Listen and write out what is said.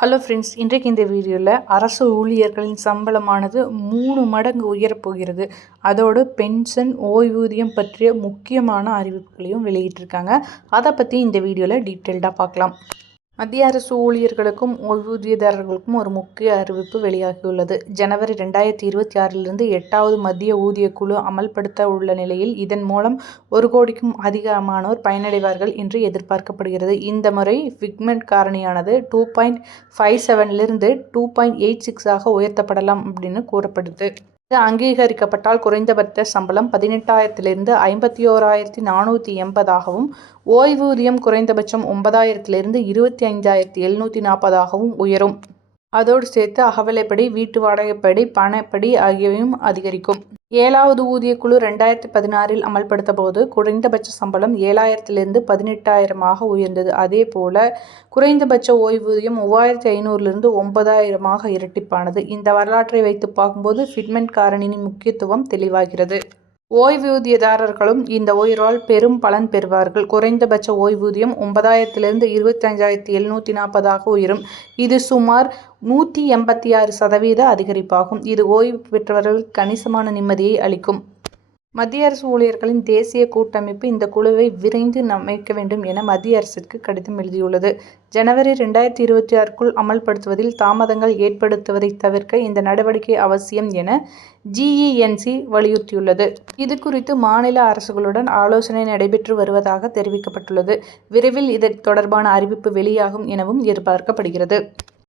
Hello friends, இன்றைக்கு இந்த வீடியோவில் அரசு ஊழியர்களின் சம்பளமானது 3 மடங்கு உயரப்போகிறது. அதோடு பென்ஷன், ஓய்வூதியம் பற்றிய முக்கியமான அறிவிப்புகளையும் வெளியிட்டிருக்காங்க. அதை பற்றி இந்த வீடியோவில் டீட்டெயில்டாக பார்க்கலாம். மத்திய அரசு ஊழியர்களுக்கும் ஓய்வூதியதாரர்களுக்கும் ஒரு முக்கிய அறிவிப்பு வெளியாகியுள்ளது. ஜனவரி 2026 8வது மத்திய ஊதிய குழு அமல்படுத்த உள்ள நிலையில் இதன் மூலம் 1 கோடிக்கும் அதிகமானோர் பயனடைவார்கள் என்று எதிர்பார்க்கப்படுகிறது. இந்த முறை ஃபிட்மெண்ட் காரணியானது 2.57 2.86 உயர்த்தப்படலாம் அப்படின்னு கூறப்படுது. இது அங்கீகரிக்கப்பட்டால் குறைந்தபட்ச சம்பளம் 18,000 51,480 ஓய்வூதியம் குறைந்தபட்சம் 9,000 25,740 உயரும். அதோடு சேர்த்து அகவிலைப்படி, வீட்டு வாடகைப்படி, பணப்படி ஆகியவையும் அதிகரிக்கும். 7வது ஊதியக்குழு 2016 அமல்படுத்த போது குறைந்தபட்ச சம்பளம் 7,000 18,000 உயர்ந்தது. அதேபோல குறைந்தபட்ச ஓய்வூதியம் 3,500 9,000 இரட்டிப்பானது. இந்த வரலாற்றை வைத்து பார்க்கும்போது ஃபிட்மெண்ட் காரணியின் முக்கியத்துவம் தெளிவாகிறது. ஓய்வூதியதாரர்களும் இந்த உயர்வால் பெரும் பலன் பெறுவார்கள். குறைந்தபட்ச ஓய்வூதியம் 9,000 25,740 உயரும். இது சுமார் 186% அதிகரிப்பாகும். இது ஓய்வு பெற்றவர்களுக்கு கணிசமான நிம்மதியை அளிக்கும். மத்திய அரசு ஊழியர்களின் தேசிய கூட்டமைப்பு இந்த குழுவை விரைந்து அமைக்க வேண்டும் என மத்திய அரசிற்கு கடிதம் எழுதியுள்ளது. ஜனவரி 2026க்குள் அமல்படுத்துவதில் தாமதங்கள் ஏற்படுத்துவதை தவிர்க்க இந்த நடவடிக்கை அவசியம் என GENC வலியுறுத்தியுள்ளது. இது குறித்து மாநில அரசுகளுடன் ஆலோசனை நடைபெற்று வருவதாக தெரிவிக்கப்பட்டுள்ளது. விரைவில் இது தொடர்பான அறிவிப்பு வெளியாகும் எனவும் எதிர்பார்க்கப்படுகிறது.